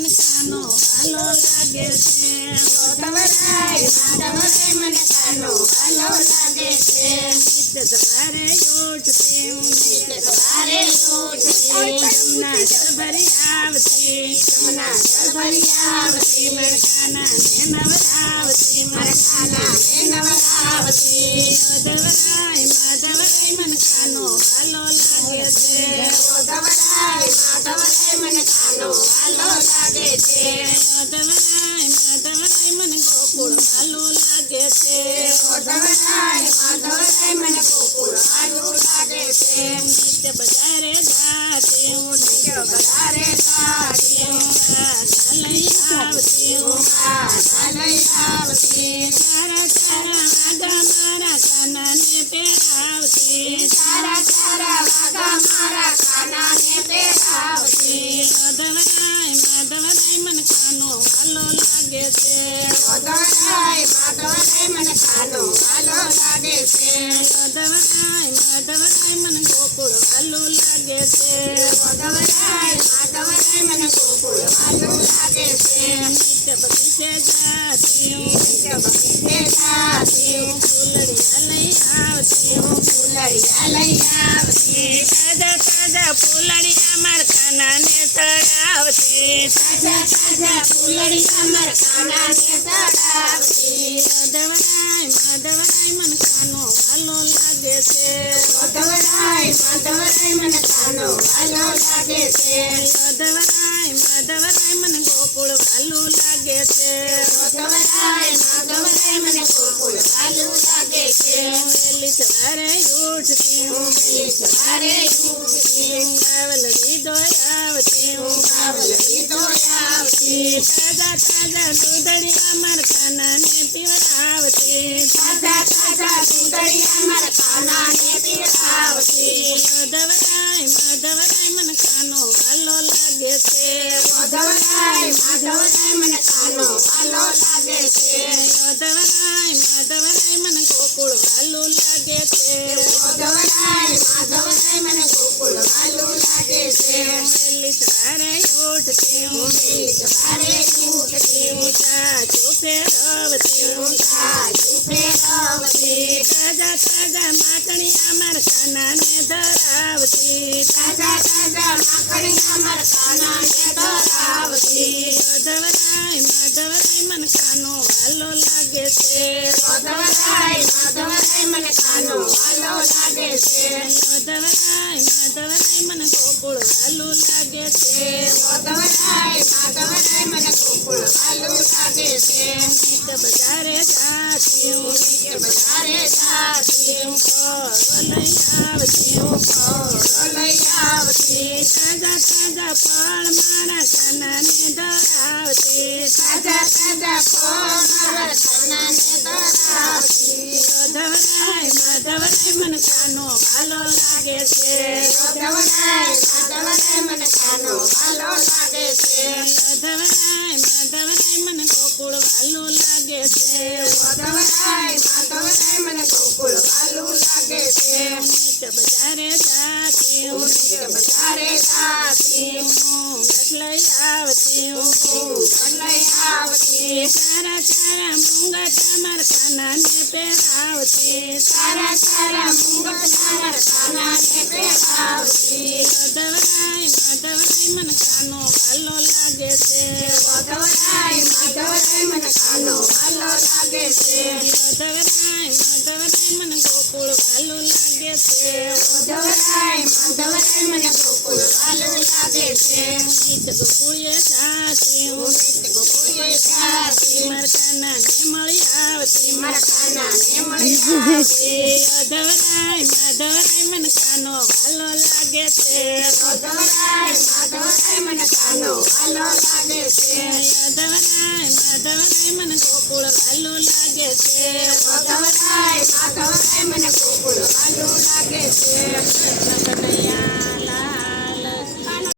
મન કાનો વાલો લાગે છે ગોતવરાય માધવરાય મને કાનો વાલો લાગે છે નિત્ય સવારે ઉઠતી નિત્ય સવારે ઉઠતી જમના જળ ભરી આવતી જમના જળ ભરી આવતી મન કાના ને નવરાવતી મારા કાનાને નવરાવતી માધવરાય માધવરાય મન કાનો વાલો લાગે છે ગોતવરાય માધવરાય મને કાનો વાલો લાગે છે માધવરાય માધવરાય મન ગોકુળ વાલો લાગે છે ગોતવરાય માધવરાય મને ગોકુળ વાલો લાગે છે નિત્ય બજારે જાતી હું નિત્ય બજારે જાતી લઈ આવતી હું લઈ આવતી તારા તારા વાગા મારા કાનાને પહેરાવતી તારા તારા વાગા મારા કાનાને પહેરાવતી માધવરાય માધવરાય મન કાનો વાલો લાગે છે ગોતવરાય માધવરાય મને કાનો વાલો લાગે છે માધવરાય માધવરાય મન ગોકુળ વાલો લાગે છે ગોતવરાય માધવરાય મને ગોકુળ વાલો લાગે છે નિત્ય બગીચે જાતી હું નિત્ય બગીચે જાતી ફૂલડિયા લઈ આવતી હું ફૂલડિયા લઈ આવતી તાજા તાજા ફૂલડિયા માર કાનાને તળાવતી તાજા તાજા ફૂલડિયા મારા કાનાને તળાવતી માધવરાય માધવરાય મન કાનો વાલો લાગે છે ગોતવરાય માધવરાય મને કાનો વાલો લાગે છે માધવરાય માધવરાય મન ગોકુળ વાલો લાગે છે ગોતવરાય માધવરાય મને ગોકુળ વાલો લાગે છે વહેલી સવારે ઉઠતી હું વહેલી સવારે ઉઠતી કાવલડી દોયાવતી હું કાવલડી દોયાવતી તાજા તાજા દૂધડિયા માર કાનાને પીવડાવતી તાજા તાજા દૂધડિયા મારા કાનાને પીવડાવતી માધવરાય માધવરાય મન કાનો વાલો લાગે છે ગોતવરાય માધવરાય મને કાનો વાલો લાગે છે માધવરાય માધવરાય મન ગોકુળ વાલો લાગે છે ગોતવરાય માધવરાય મને ગોકુળ વાલો લાગે છે વહેલી સવારે ઉઠતી હું વહેલી સવારે ઉઠતી સાચું ફેરવતી હું સાચું ફેરવતી તાજા તાજા માખણિયા માર કાનાને ધરાવતી તાજા તાજા માખણિયા મારા કાનાને ધરાવતી માધવરાય માધવરાય મન કાનો વાલો લાગે છે ગોતવરાય માધવરાય મને કાનો વાલો લાગે છે માધવરાય માધવરાય મન ગોકુળ વાલો લાગે છે ગોતવરાય માધવરાય મને ગોકુળ વાલો લાગે છે નિત્ય બજારે જાતી હું નિત્ય બજારે જાતી ફળો લઈ આવતી હું ફળો લઈ આવતી તાજા તાજા ફળ મારા કાનાને ધરાવતી તાજા તાજા ફળ મારા કાનાને ધરાવતી માધવરાય માધવરાય મન કાનો વાલો લાગે છે ગોતવરાય માધવરાય મને કાનો વાલો લાગે છે માધવરાય માધવરાય મન ગોકુળ વાલો લાગે છે ગોતવરાય માધવરાય મને ગોકુળ વાલો લાગે છે નિત્ય બજારે જાતી હું નિત્ય બજારે જાતી ઘટ લઈ આવતી હું લઈ આવતી સારા સારા મુંગટ માર કાનાને પહેરાવતી સારા સારા મુંગટ મારા કાનાને પહેરાવતી માધવરાય માધવરાય મન કાનો વાલો લાગે છે ગોતવરાય માધવરાય મને કાનો વાલો લાગે છે માધવરાય માધવરાય મન ગોકુળ વાલો લાગે છે ગોતવરાય માધવરાય મને ગોકુળ વાલો લાગે છે નિત્ય ગોકુળે જાતી હું નિત્ય ગોકુળે જાતી માર કાનાને મળી આવતી મારા કાનાને મળી આવતી માધવરાય માધવરાય મન કાનો વાલો લાગે છે ગોતવરાય માધવરાય મને કાનો વાલો લાગે છે માધવરાય માધવરાય મન ગોકુળ વાલો લાગે છે ગોતવરાય માધવરાય મને ગોકુળ વાલો લાગે છે